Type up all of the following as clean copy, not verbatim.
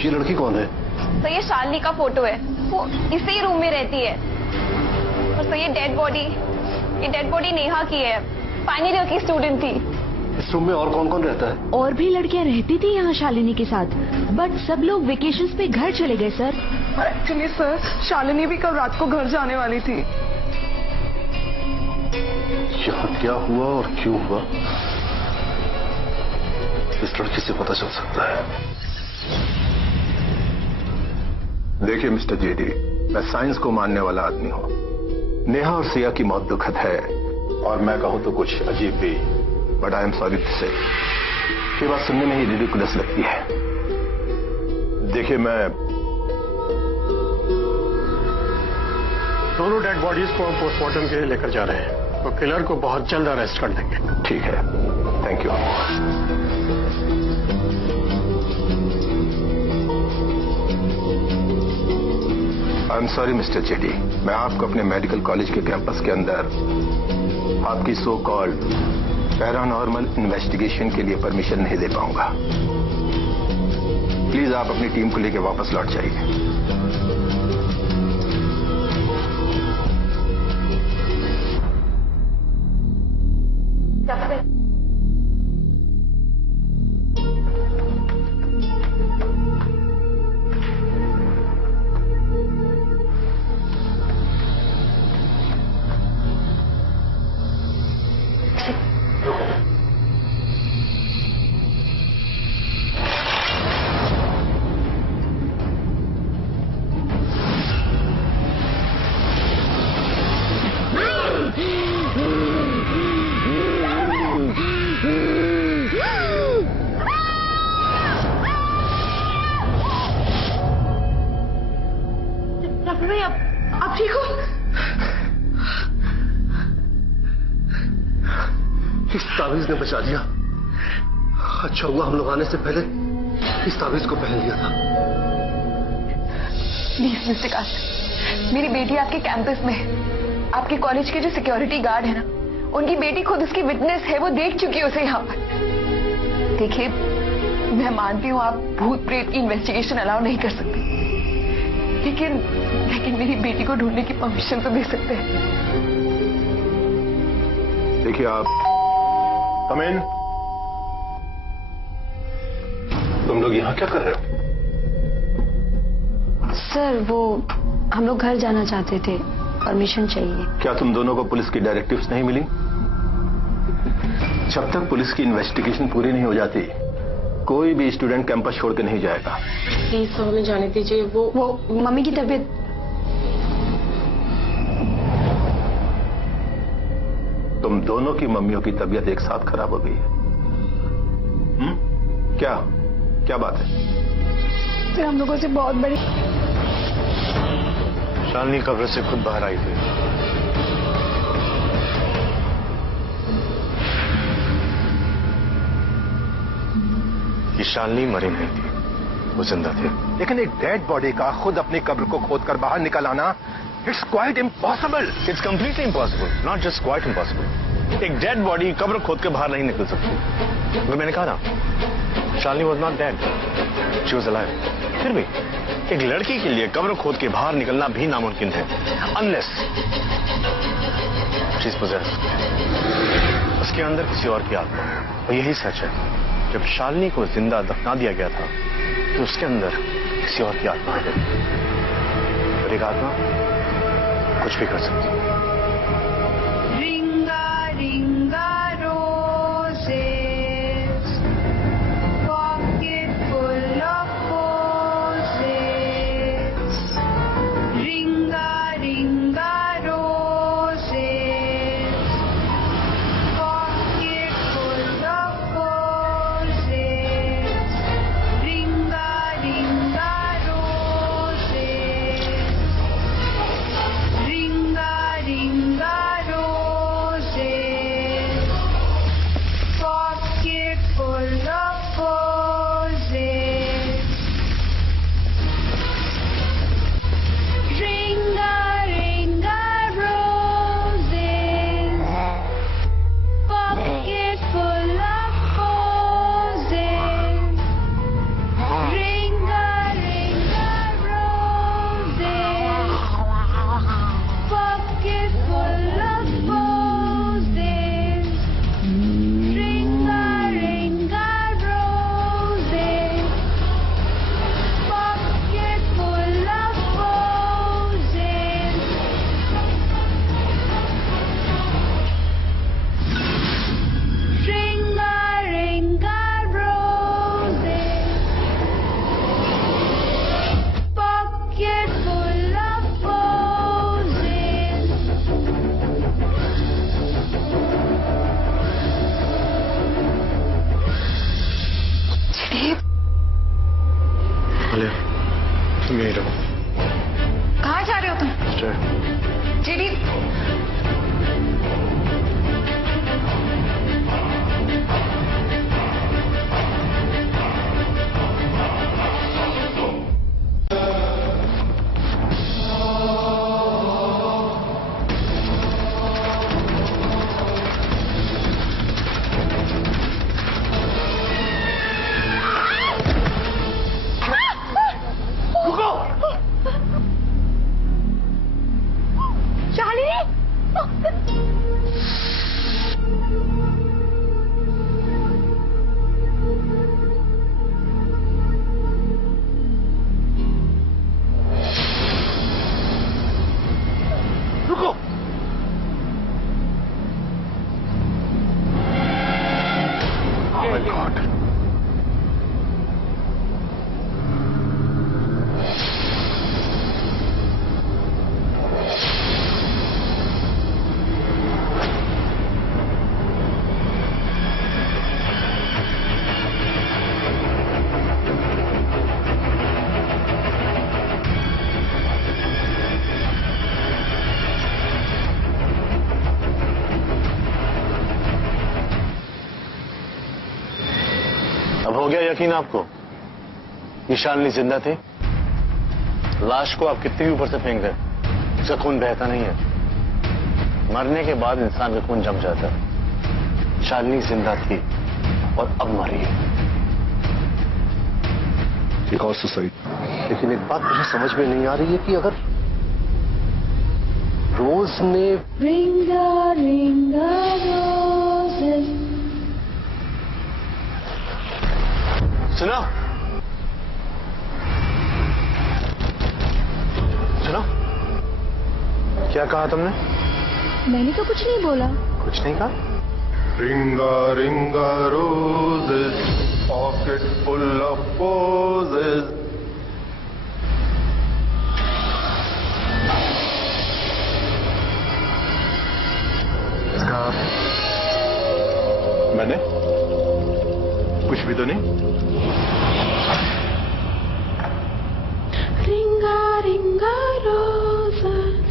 ये लड़की कौन है? तो ये शालिनी का फोटो है, वो इसी रूम में रहती है। और तो ये डेड बॉडी नेहा की है, फाइनल ईयर की स्टूडेंट थी। इस रूम में और कौन कौन रहता है? और भी लड़कियां रहती थी यहाँ शालिनी के साथ, बट सब लोग वेकेशंस पे घर चले गए सर। एक्चुअली सर, शालिनी भी कल रात को घर जाने वाली थी। यहाँ क्या हुआ और क्यों हुआ, इस लड़की से पता चल सकता है। देखिए मिस्टर जेडी, मैं साइंस को मानने वाला आदमी हूं। नेहा और सिया की मौत दुखद है और मैं कहूं तो कुछ अजीब भी, but I am sorry to say ये बात सुनने में ही रिडिकुलस लगती है। देखिए, मैं दोनों डेड बॉडीज को हम पोस्टमार्टम के लिए लेकर जा रहे हैं, तो किलर को बहुत जल्द अरेस्ट कर देंगे। ठीक है, thank you. I am sorry mister JD, मैं आपको अपने मेडिकल कॉलेज के कैंपस के अंदर आपकी सो कॉल्ड पैरानॉर्मल इन्वेस्टिगेशन के लिए परमिशन नहीं दे पाऊंगा। प्लीज आप अपनी टीम को लेकर वापस लौट जाइए। आप ठीक हो? इस तावीज ने बचा दिया। अच्छा हुआ हम लोग आने से पहले इस तावीज को पहन लिया था। प्लीज मिस्टर कास्ट, मेरी बेटी आपके कैंपस में है। आपके कॉलेज के जो सिक्योरिटी गार्ड है ना, उनकी बेटी खुद उसकी विटनेस है, वो देख चुकी है उसे यहाँ पर। देखिए, मैं मानती हूँ आप भूत प्रेत की इन्वेस्टिगेशन अलाउ नहीं कर सकते, लेकिन मेरी बेटी को ढूंढने की परमिशन तो दे सकते हैं। देखिए, आप कम इन। तुम लोग यहाँ क्या कर रहे हो? सर, वो हम लोग घर जाना चाहते थे, परमिशन चाहिए। क्या तुम दोनों को पुलिस की डायरेक्टिव्स नहीं मिली? जब तक पुलिस की इन्वेस्टिगेशन पूरी नहीं हो जाती, कोई भी स्टूडेंट कैंपस छोड़ के नहीं जाएगा। प्लीज तो हमें जाने दीजिए। वो मम्मी की तबीयत। तुम दोनों की मम्मियों की तबीयत एक साथ खराब हो गई है। क्या बात है? फिर हम लोगों से बहुत बड़ी शालिनी कब्र से खुद बाहर आई थी। कि शालिनी मरी नहीं थी, वो जिंदा थी। लेकिन एक डेड बॉडी का खुद अपनी कब्र को खोदकर बाहर निकल आना, it's quite impossible. It's completely impossible, not just quite impossible. एक डेड बॉडी कब्र खोद के बाहर नहीं निकल सकती। मगर मैंने कहा ना, Shalini was not dead, she was alive. फिर भी एक लड़की के लिए कब्र खोद के बाहर निकलना भी नामुमकिन है, अनलेस शी इज पोजेस्ड। उसके अंदर किसी और की आत्मा है, और यही सच है। जब शालिनी को जिंदा दफना दिया गया था, तो उसके अंदर किसी और की आत्मा है, और एक आत्मा कुछ भी कर सकती है। अब हो गया यकीन आपको? ये शालिनी जिंदा थी? लाश को आप कितनी भी ऊपर से फेंक दें, उसका खून बहता नहीं है। मरने के बाद इंसान का खून जम जाता है। शालिनी जिंदा थी और अब मरी है। एक और सुसाइड। लेकिन एक बात मुझे समझ में नहीं आ रही है कि अगर रोज ने रिंगा रिंगा रोजेस। सुनो सुनो, क्या कहा तुमने? मैंने तो कुछ नहीं बोला। कुछ नहीं कहा? Ringa, ringa roses, pocket full of posies. मैंने कुछ भी तो नहीं। रिंगा रिंगा रोजेस,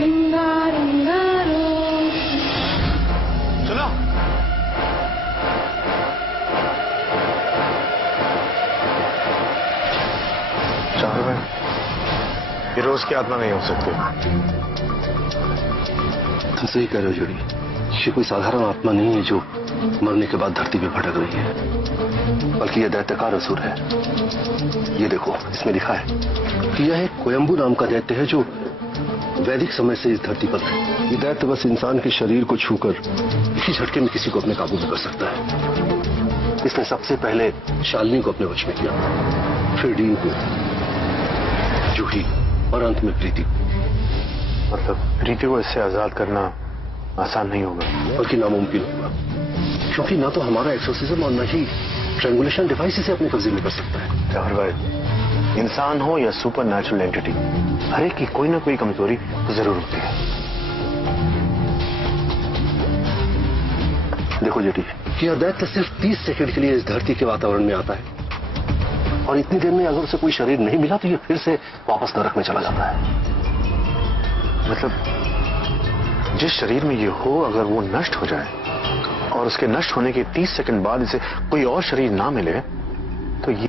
रिंगा रिंगा रोजेस। सुनो, चाहर भाई, ये रोज की आत्मा नहीं हो सकती। तुम सही कह रहे हो जोड़ी। ये कोई साधारण आत्मा नहीं है जो मरने के बाद धरती पे भटक रही है, बल्कि यह दैत्यकार असुर है। ये देखो, इसमें लिखा है कि यह एक कोयम्बू नाम का दैत्य है जो वैदिक समय से इस धरती पर है। ये दैत्य बस इंसान के शरीर को छूकर इसी झटके में किसी को अपने काबू में कर सकता है। इसने सबसे पहले शालिनी को अपने वश में किया, फिर डीन को, जूही और अंत में प्रीति को। मतलब प्रीति को इससे आजाद करना आसान नहीं होगा, बल्कि नामुमकिन होगा, क्योंकि ना तो हमारा एक्सोसिज्म और न ही ट्रैंगुलेशन डिवाइस इसे अपने कब्जे में कर सकता है। चाहर भाई, इंसान हो या सुपर नेचुरल एंटिटी, हर एक की कोई ना कोई कमजोरी तो जरूर होती है। देखो जेठी, यह दैत्य सिर्फ 30 सेकंड के लिए इस धरती के वातावरण में आता है, और इतनी देर में अगर उसे कोई शरीर नहीं मिला तो यह फिर से वापस नरक में चला जाता है। मतलब जिस शरीर में ये हो, अगर वो नष्ट हो जाए और उसके नष्ट होने के 30 सेकंड बाद इसे कोई और शरीर ना मिले तो ये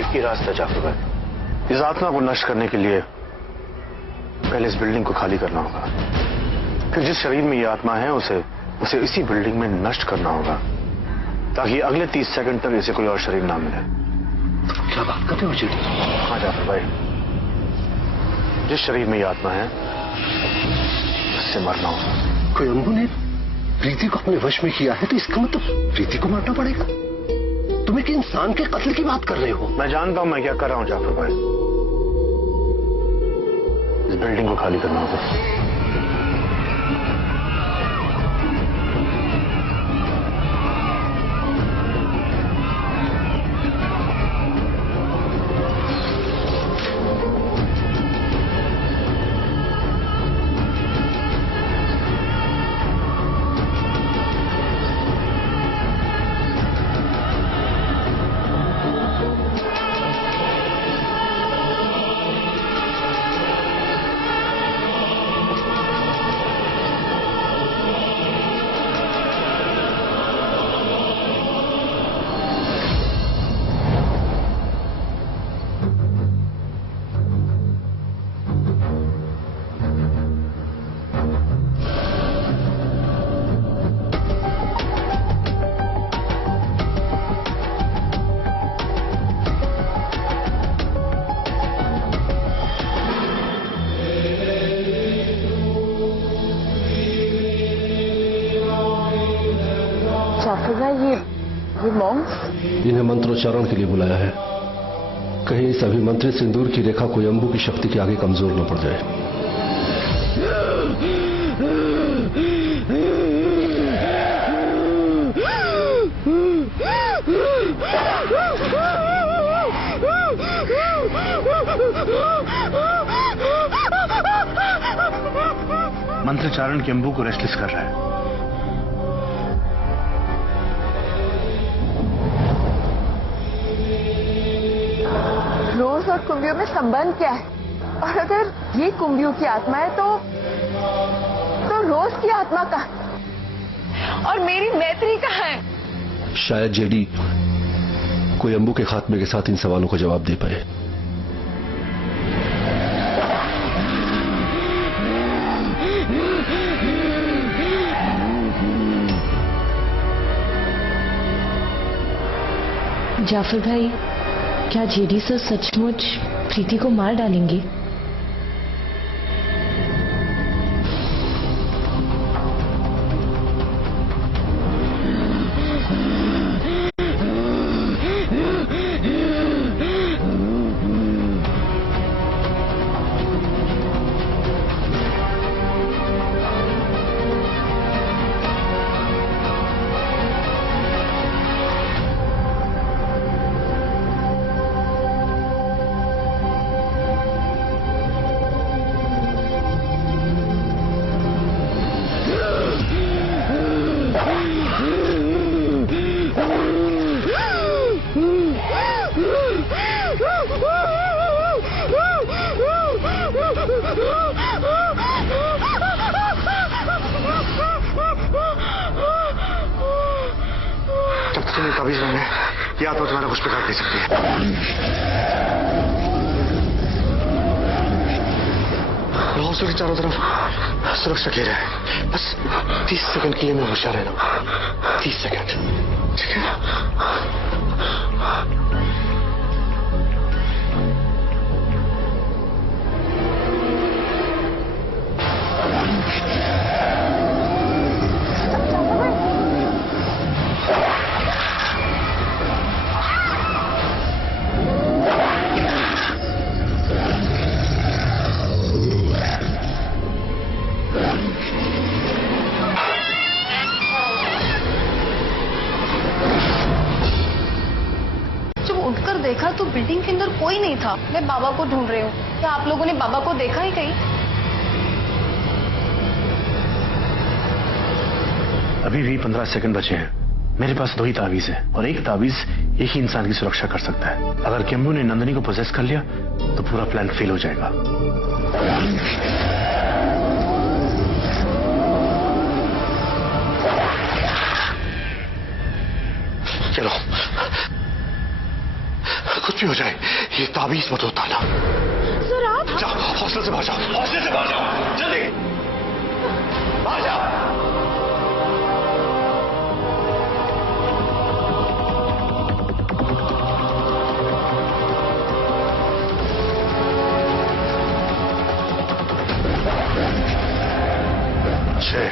एक ही रास्ता चाहर भाई, इस आत्मा को नष्ट करने के लिए पहले इस बिल्डिंग को खाली करना होगा, फिर जिस शरीर में ये आत्मा है उसे इसी बिल्डिंग में नष्ट करना होगा, ताकि अगले 30 सेकंड तक इसे कोई और शरीर ना मिले। क्या बात करते हो जेठी? हाँ चाहर भाई, जिस शरीर में ये आत्मा है उससे मरना होगा। कोयम्बू ने प्रीति को अपने वश में किया है तो इसका मतलब प्रीति को मारना पड़ेगा। तुम एक इंसान के कत्ल की बात कर रहे हो। मैं जानता हूं मैं क्या कर रहा हूं चाहर भाई, इस बिल्डिंग को खाली करना होगा। ये मॉन्क्स इन्हें मंत्रोच्चारण के लिए बुलाया है, कहीं इस अभिमंत्रित सिंदूर की रेखा कोयम्बू की शक्ति के आगे कमजोर न पड़ जाए। मंत्रोच्चारण कोयम्बू को रेस्टलेस कर रहा है। रोज और कुंबियों में संबंध क्या है? और अगर ये कुंभियों की आत्मा है तो रोज की आत्मा कहाँ है? और मेरी मैत्री कहाँ है? शायद जेडी कोयंबू के खात्मे के साथ इन सवालों का जवाब दे पाए। जाफर भाई, क्या जेडी सर सचमुच प्रीति को मार डालेंगे? तुम्हें कभी मैंने या तो तुम्हारा कुछ प्रकार दे सकती है। हाउसों के चारों तरफ सुरक्षा घेरा है, बस 30 सेकंड के लिए मैं होशियार रहना। 30 सेकंड, ठीक है? देखा तो बिल्डिंग के अंदर कोई नहीं था। मैं बाबा को ढूंढ रही हूँ। क्या आप लोगों ने बाबा को देखा ही कहीं? अभी भी 15 सेकंड बचे हैं। मेरे पास 2 ही तावीज है और एक तावीज एक ही इंसान की सुरक्षा कर सकता है। अगर केम्बू ने नंदिनी को पोजेस कर लिया तो पूरा प्लान फेल हो जाएगा। चलो, कुछ भी हो जाए ये ताबीज मत उतारना। सर आप जाओ, हॉस्टल से बाहर जाओ, हॉस्टल से बाहर जाओ, जल्दी बाहर जाओ। छह,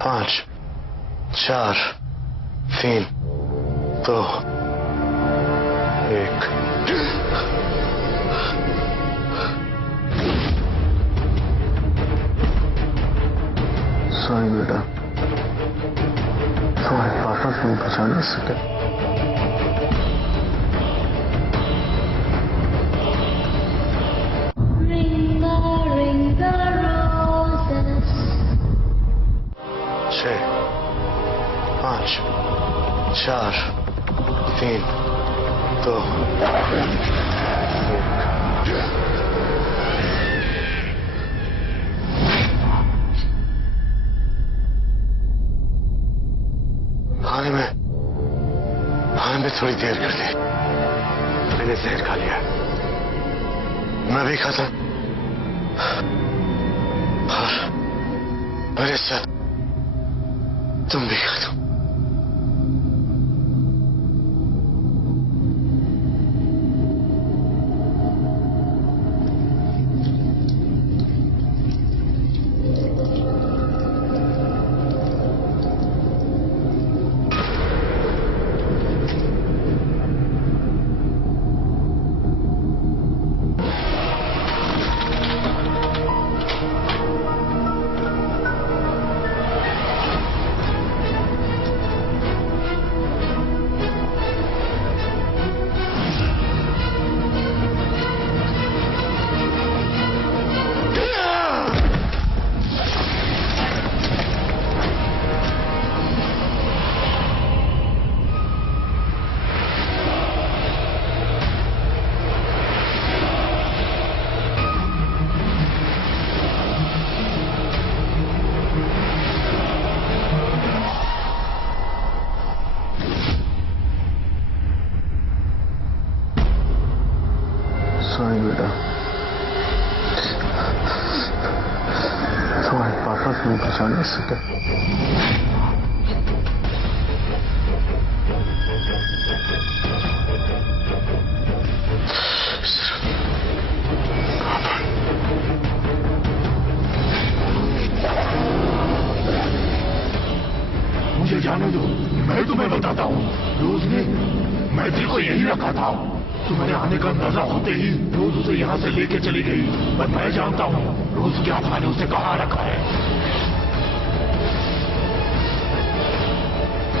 5, 4, 3, 2, 1। सॉरी बेटा, तुम्हारे पापा तुम्हें बचा नहीं सके। छह, 5, 4, 3, 2, 1। खाने में थोड़ी देर कर दी। मैंने जहर खा लिया। मैं भी खाता और मेरे साथ तुम भी खा दो। सॉरी बेटा, तुम्हारे पापा तुम्हें बचा नहीं सके। मुझे जाने दो, मैं तुम्हें बताता हूँ। रोज ने मैं दिल को यही रखा था। तुम्हारे आने का अंदाजा होते ही रोज उसे यहाँ से लेके चली गई, पर मैं जानता हूँ रोज क्या था ने उसे कहाँ रखा है।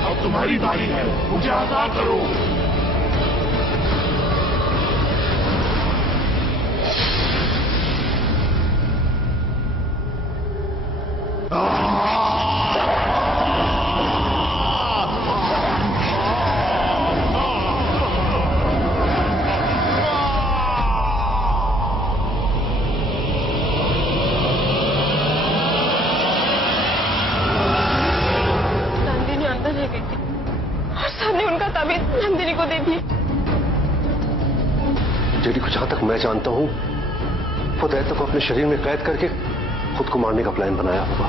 अब तुम्हारी बारी है, मुझे आजाद करो। उनका ताबीज नंदिनी को दे दी। जेडी को जहां तक मैं जानता हूं, वो दैत्य को अपने शरीर में कैद करके खुद को मारने का प्लान बनाया होगा।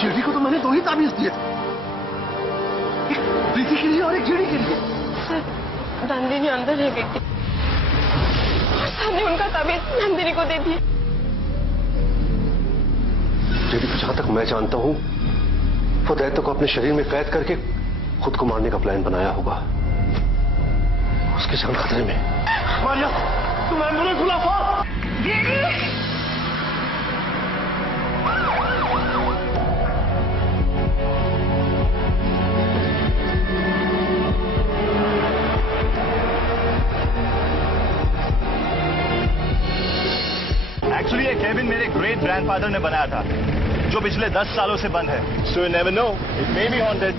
जेडी को तो मैंने 2 ही ताबीज दिए थे, एक प्रीति के लिए और एक जेडी के लिए। नंदिनी अंदर रह गई थी, हमने उनका ताबीज नंदिनी को दे दिया। जेडी को जहां तक मैं जानता हूं, वो दैत्य को अपने शरीर में कैद करके खुद को मारने का प्लान बनाया होगा। उसकी जान खतरे में। मारिया, तुम एम्बुलेंस बुलाओ। एक्चुअली ये केबिन मेरे ग्रेट ग्रैंडफादर ने बनाया था, जो पिछले 10 सालों से बंद है। So you never know, it may be haunted.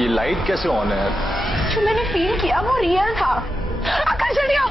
ये लाइट कैसे ऑन है? जो मैंने फील किया वो रियल था। आकाश हटिया।